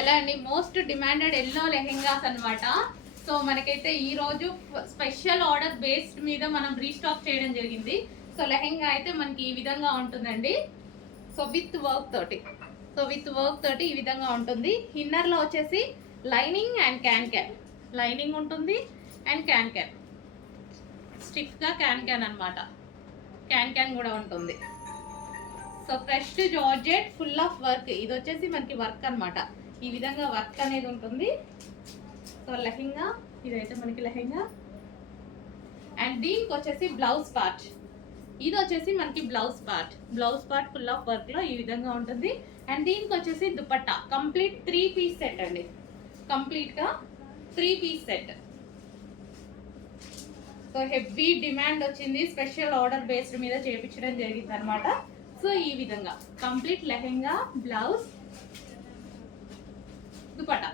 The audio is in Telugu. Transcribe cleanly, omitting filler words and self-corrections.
హలో అండి, మోస్ట్ డిమాండెడ్ ఎల్లో లెహెంగాస్ అన్నమాట. సో మనకైతే ఈ రోజు స్పెషల్ ఆర్డర్ బేస్డ్ మీద మనం రీస్టాక్ చేయడం జరిగింది. సో లెహెంగా అయితే మనకి ఈ విధంగా ఉంటుందండి. సో విత్ వర్క్ తోటి ఈ విధంగా ఉంటుంది. ఇన్నర్ లో వచ్చేసి లైనింగ్ అండ్ క్యాన్ లైనింగ్ ఉంటుంది అండ్ క్యాన్ స్టిఫ్ గా క్యాన్ అన్నమాట. క్యాన్ కూడా ఉంటుంది. So fresh georgette full of work. ఇది వచ్చేసి మనకి వర్క్ అన్నమాట. ఈ విధంగా వర్క్ అనేది ఉంటుంది. సో లెహెంగా ఇదైతే మనకి లెహెంగా అండ్ దీనికి వచ్చేసి బ్లౌజ్ పార్ట్. ఇది వచ్చేసి మనకి blouse part full of work లో ఈ విధంగా ఉంటుంది. అండ్ దీనికి వచ్చేసి దుపట్టా కంప్లీట్ 3 పీస్ సెట్ అండి. కంప్లీట్ గా 3 piece set. So heavy demand వచ్చింది, స్పెషల్ ఆర్డర్ బేస్డ్ మీద చేయించడం జరిగింది అనమాట. సో ఈ విధంగా కంప్లీట్ లెహెంగా, బ్లౌజ్, దుపట్టా